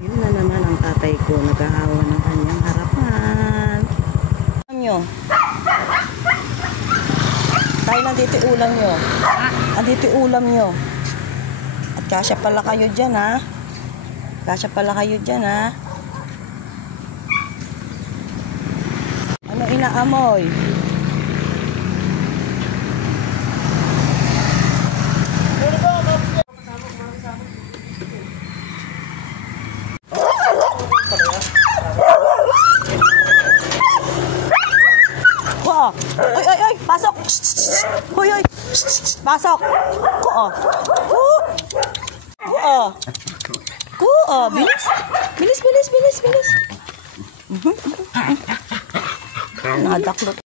Yun na naman ang tatay ko, naghahawa ng kanyang harapan. Ulam nyo. Tayo nandito ulam nyo. Nandito ulam nyo. At kasya pala kayo dyan, ha? Kasya pala kayo dyan, ha? Ano inaamoy? Ay, pasok! Hoy, hoy! Pasok! Bilis! Bilis! Nadaklot.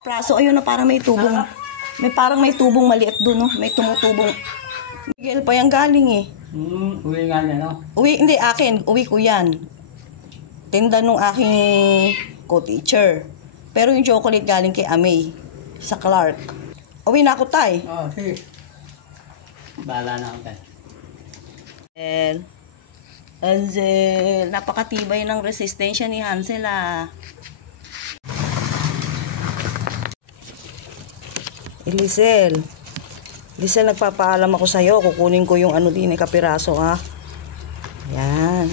Praso, ayun na parang may tubong. Parang may tubong maliit doon, no? May tumutubong. Miguel pa yung galing eh. Uwi nga niya, no? Uwi, hindi, akin. Uwi ko yan. Tinda nung aking co-teacher. Pero yung chocolate galing kay Amay. Sa Clark. Uwi na ako, tay. Oo, sige. Bahala na ako, tay. Hansel, napakatibay ng resistensya ni Hansel, ah. Lisel, nagpapaalam ako sa'yo. Kukunin ko yung ano din, kapiraso, ha. Yan.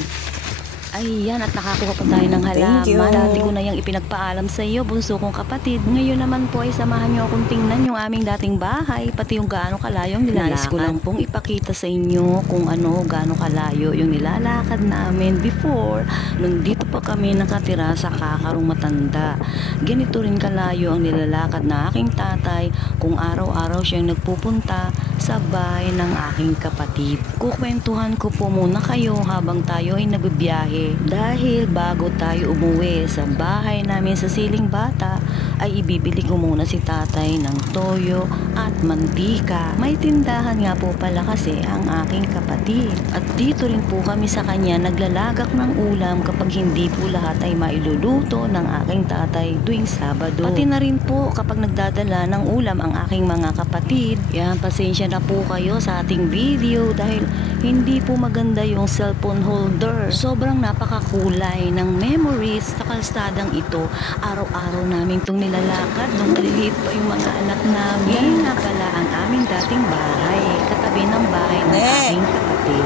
Ayan, at nakakuha pa tayo ng halaman. Dati ko na yung ipinagpaalam sa iyo, bunso kong kapatid. Ngayon naman po ay samahan nyo akong tingnan yung aming dating bahay, pati yung gaano kalayo yung nilalakad. Nais ko lang pong ipakita sa inyo kung gaano kalayo yung nilalakad namin before, nung dito pa kami nakatira sa Kakarong Matanda. Ganito rin kalayo ang nilalakad na aking tatay kung araw-araw siyang nagpupunta sa bahay ng aking kapatid. Kukwentuhan ko po muna kayo habang tayo ay nagbibiyahe. Dahil bago tayo umuwi sa bahay namin sa Siling Bata, ay ibibili ko muna si tatay ng toyo at mantika. May tindahan nga po pala kasi ang aking kapatid. At dito rin po kami sa kanya naglalagak ng ulam kapag hindi po lahat ay mailuluto ng aking tatay tuwing Sabado. Pati na rin po kapag nagdadala ng ulam ang aking mga kapatid. Yan, pasensya na po kayo sa ating video dahil hindi po maganda yung cellphone holder. Sobrang napakakulay ng memories sa kalsadang ito. Araw-araw namin itong nilalakad nung maliliit pa yung mga anak namin. Yan nga pala ang aming dating bahay, katabi ng bahay ng aking kapatid.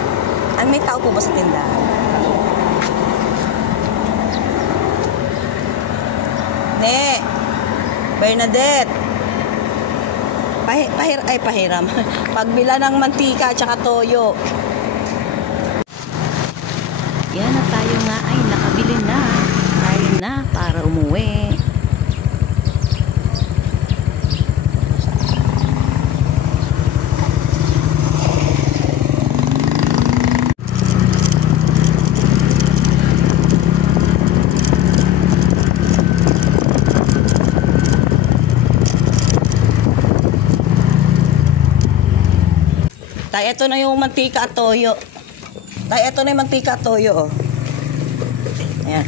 May tao po ba sa tindahan? Bernadette! Pahiram. Pagbila ng mantika at saka toyo. Yan na, tayo nga ay nakabili na. Tayo na para umuwi. Tay, ito na yung mantika at toyo. Tay, ito na yung mantika at toyo, oh. Ayan.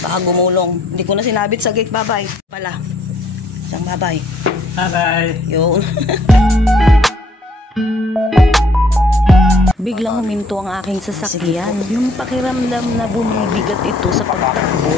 Baka gumulong. Hindi ko na sinabit sa gate. Bye-bye. Pala. Isang bye-bye. Bye-bye. Yun. Biglang huminto ang aking sasakyan. Yung pakiramdam na bumibigat ito sa pagtakbo.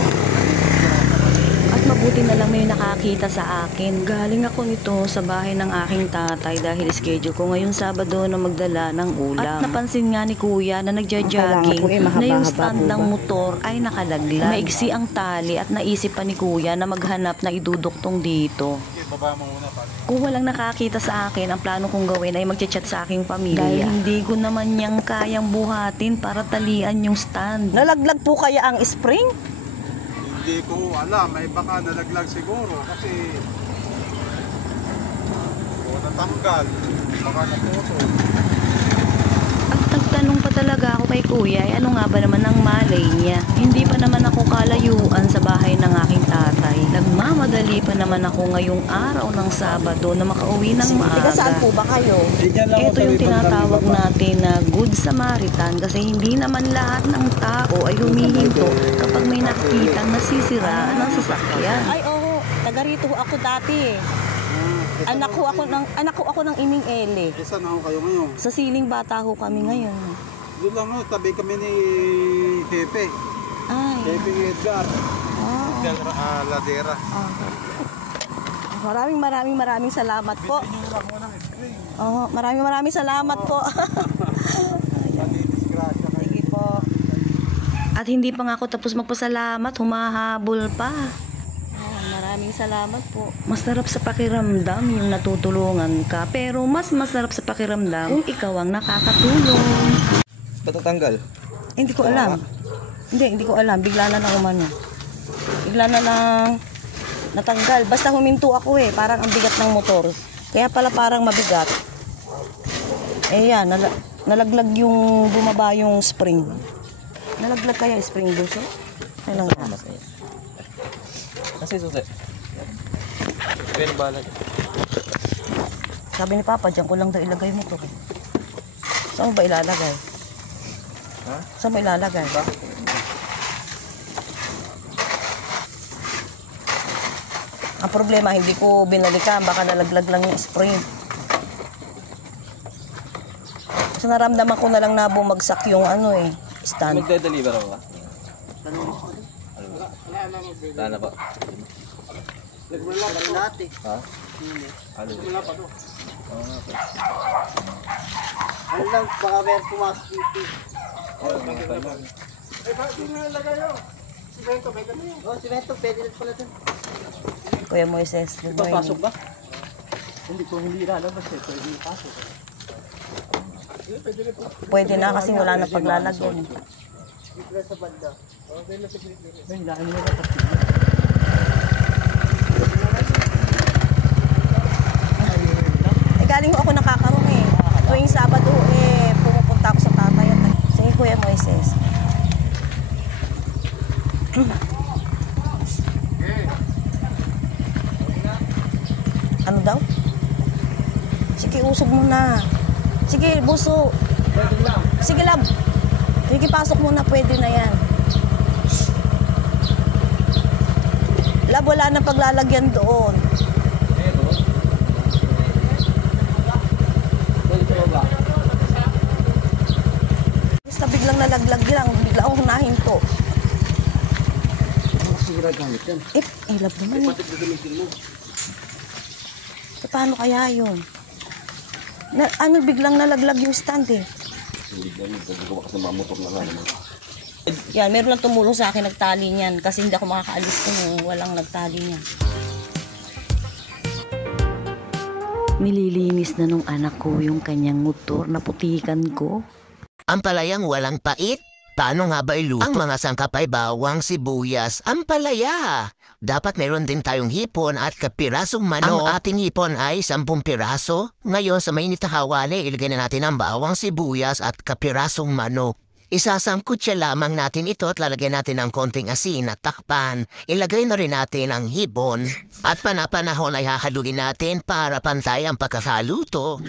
At mabuti na lang may nakakita sa akin. Galing ako nito sa bahay ng aking tatay dahil schedule ko ngayon Sabado na magdala ng ulam. At napansin nga ni Kuya na nagja-jogging na yung stand ng motor ay nakalaglag. Maigsi ang tali at naisip pa ni Kuya na maghanap na iduduktong dito. Kung walang nakakita sa akin, ang plano kong gawin ay magchat-chat sa aking pamilya. Dahil hindi ko naman niyang kayang buhatin para talian yung stand. Nalaglag po kaya ang spring? Hindi ko alam, may baka nalaglag siguro kasi natanggal, baka naputol. At nagtanong pa talaga ako kay Kuya, ano nga ba naman ang malay niya? Hindi pa naman ako kalayuan sa bahay ng aking tatay. Nagmamadali pa naman ako ngayong araw ng Sabado na makauwi ng Tiga saan maaga. po ba kayo? Ito yung tinatawag natin na Good Samaritan kasi hindi naman lahat ng tao ay humihinto kapag may nakikitang nasisiraan ng sasakyan. Ay, oo. Taga rito ako dati. Anak ko ako ng Ining Ele. Saan na ho kayo ngayon? Sa Siling Bata ho kami ngayon. Doon lang ho, tabi kami ni Pepe. Ay. Pepe Edgar. Oh. Ladera. Maraming salamat po. Oh, maraming salamat po. Disgrasya kayo. Sige po. At hindi pa nga ako tapos magpasalamat, humahabol pa. Oh, maraming salamat po. Masarap sa pakiramdam yung natutulungan ka, pero mas masarap sa pakiramdam kung ikaw ang nakakatulong. Patatanggal. Hindi ko alam. Hindi ko alam. Bigla na lang umano. Bigla na lang natanggal. Basta huminto ako eh. Parang ang bigat ng motor. Kaya pala parang mabigat. Eh yan, nalaglag yung bumaba yung spring. Nalaglag kaya yung spring buso? Ay lang yan. Kasi susi. Pwede balag. Sabi ni Papa, dyan ko lang daw ilagay mo to. Saan mo ba ilalagay? Ha? Saan mo ilalagay? Ang problema, hindi ko binalikan. Baka nalaglag lang yung spring. So naramdaman ko na lang na bumagsak yung ano eh, stand. Magde-deliver ako ba? Wala na po. Nagmula pa dati. Ha? Ano? Nagmula pa to. Oo nga po. Ano lang, baka meron pumasok dito. Oo, mga pala. Eh, bakit hindi nyo nalagay yun? Simento, may kami yun. Oh, simento, pwede rin pala dun. Kuya Moises, good morning. ba? Hindi ko hindi lalabas eh, pwede ipasok. Pwede na kasi wala na paglalagyan. Dito sa banda. Ay, hilaan nyo na Eh, galing ho ako nakakarong eh. Tuwing Sabado eh, pumupunta ako sa tatay at sige Kuya Moises. Ano daw? Sige, usog muna. Sige, buso. Sige, lab. Sige, pasok muna. Pwede na yan. Lab, wala na paglalagyan doon. Basta biglang nalaglag lang. Bigla akong nahinto. Sigura gamit yan. Lab naman eh. Paano kaya yun? Biglang nalaglag yung stand eh. Yan, meron lang tumulong sa akin, nagtali niyan. Kasi hindi ako makakaalis kung walang nagtali niyan. Nililinis na nung anak ko yung kanyang motor na putikan ko. Ampalayang walang pait? Paano nga ba iluto? Ang mga sangkap ay bawang, sibuyas, ampalaya. Dapat meron din tayong hipon at kapirasong manok. Ang ating hipon ay 10 piraso. Ngayon sa mainit na kawali, ilagay na natin ang bawang, sibuyas at kapirasong manok. Isasangkot siya lamang natin ito at lalagyan natin ng konting asin at takpan. Ilagay na rin natin ang hipon. At panapanahon ay hahaluin natin para pantay ang pagkakaluto.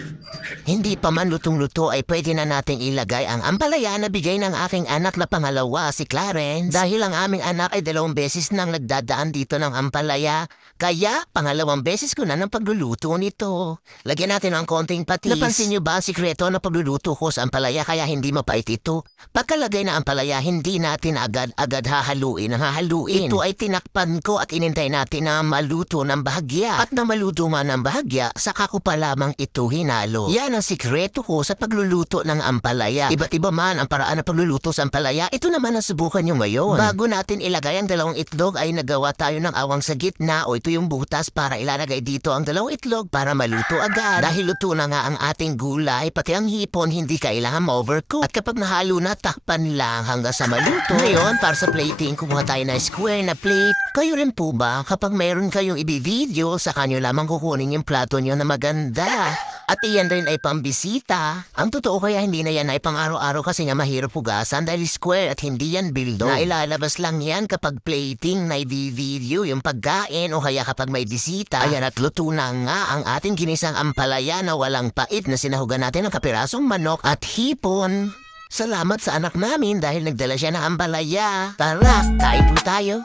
Hindi pa man lutong-luto ay pwede na nating ilagay ang ampalaya na bigay ng aking anak na pangalawa, si Clarence. Dahil ang aming anak ay 2 beses nang nagdadaan dito ng ampalaya. Kaya, 2 beses ko na ng pagluluto nito. Lagyan natin ng konting patis. Napansin niyo ba ang sikreto na pagluluto ko sa ampalaya kaya hindi mapait ito? Pagkalagay na ampalaya, hindi natin agad-agad hahaluin ang hahaluin. Ito ay tinakpan ko at inintay natin na maluto ng bahagya. At na maluto man ng bahagya, saka ko pa lamang ito hinalo. Yan ang sikreto ko sa pagluluto ng ampalaya. Iba't iba man ang paraan ng pagluluto sa ampalaya, ito naman ang subukan nyo ngayon. Bago natin ilagay ang 2 itlog ay nagawa tayo ng awang sa gitna o ito yung butas para ilalagay dito ang 2 itlog para maluto agad. Dahil luto na nga ang ating gulay, pati ang hipon hindi kailangan ma-overcook. At kapag nahalo na, takpan lang hanggang sa maluto. Ngayon, para sa plating, kumuha tayo ng square na plate. Kayo rin po ba, kapag mayroon kayong i-video, sa kanyo lamang kukunin yung plato nyo na maganda. At iyan rin ay pambisita. Ang totoo kaya hindi na yan ay pang araw-araw kasi nga mahirap hugasan dahil square at hindi yan bildo. Na ilalabas lang yan kapag plating na i-video yung pagkain o kaya kapag may bisita. Ayan at luto na nga ang ating ginisang ampalaya na walang pait na sinahugan natin ng kapirasong manok at hipon. Salamat sa anak namin dahil nagdala siya ng ampalaya. Tara, kain po tayo.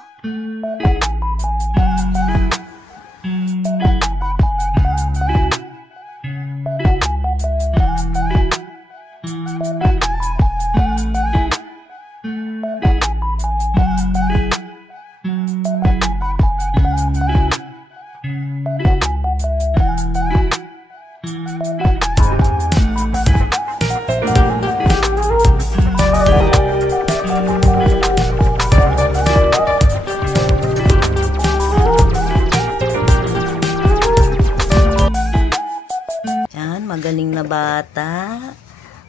Magaling na bata.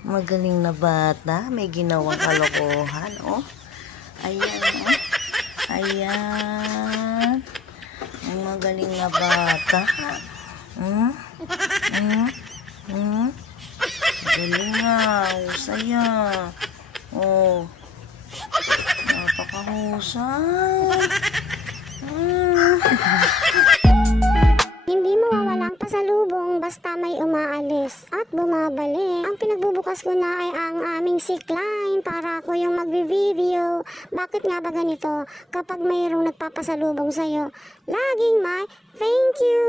Magaling na bata. May ginawang kalokohan, oh. Ayan, oh. Ayan. Ang magaling na bata. Magaling nga. Husaya. Oh. Napakahusay. Hindi mawawala ang pasalubong basta may umaalis at bumabalik. Ang pinagbubukas ko na ay ang aming zipline para ako yung magbi-video. Bakit nga ba ganito? Kapag mayroong nagpapasalubong sa'yo, laging may thank you!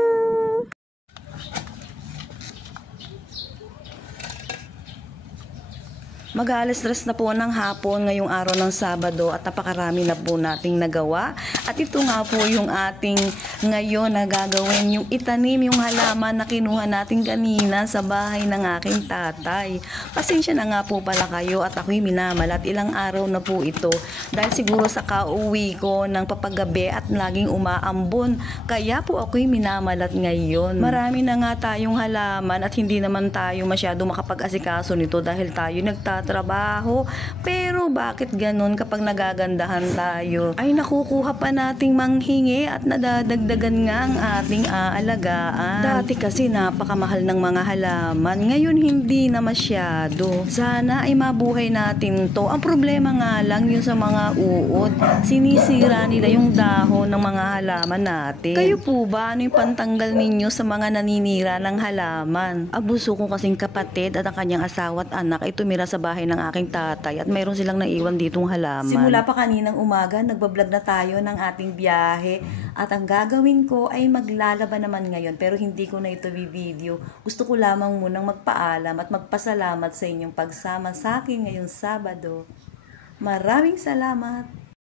Mag-aalas-tres na po ng hapon ngayong araw ng Sabado at napakarami na po nating nagawa. At ito nga po yung ating ngayon na gagawin, yung itanim yung halaman na kinuha natin kanina sa bahay ng aking tatay. Pasensya na nga po pala kayo at ako'y minamalat. Ilang araw na po ito dahil siguro sa kauwi ko ng papagabi at laging umaambon. Kaya po ako'y minamalat ngayon. Marami na nga tayong halaman at hindi naman tayo masyado makapag-asikaso nito dahil tayo nagtatrabaho. Pero bakit ganun kapag nagagandahan tayo? Ay nakukuha pa nating manghingi at nadadagdagan nga ang ating aalagaan. Dati kasi napakamahal ng mga halaman. Ngayon hindi na masyado. Sana ay mabuhay natin to. Ang problema nga lang yung sa mga uod. Sinisira nila yung dahon ng mga halaman natin. Kayo po ba? Ano yung pantanggal ninyo sa mga naninira ng halaman? Abuso ko kasing kapatid at ang kanyang asawa at anak ay tumira sa bahay ng aking tatay at mayroon silang naiwan ditong halaman. Simula pa kaninang umaga, nagbablog na tayo ng ating biyahe at ang gagawin ko ay maglalaba naman ngayon pero hindi ko na ito video. Gusto ko lamang munang magpaalam at magpasalamat sa inyong pagsama sa akin ngayong Sabado. Maraming salamat!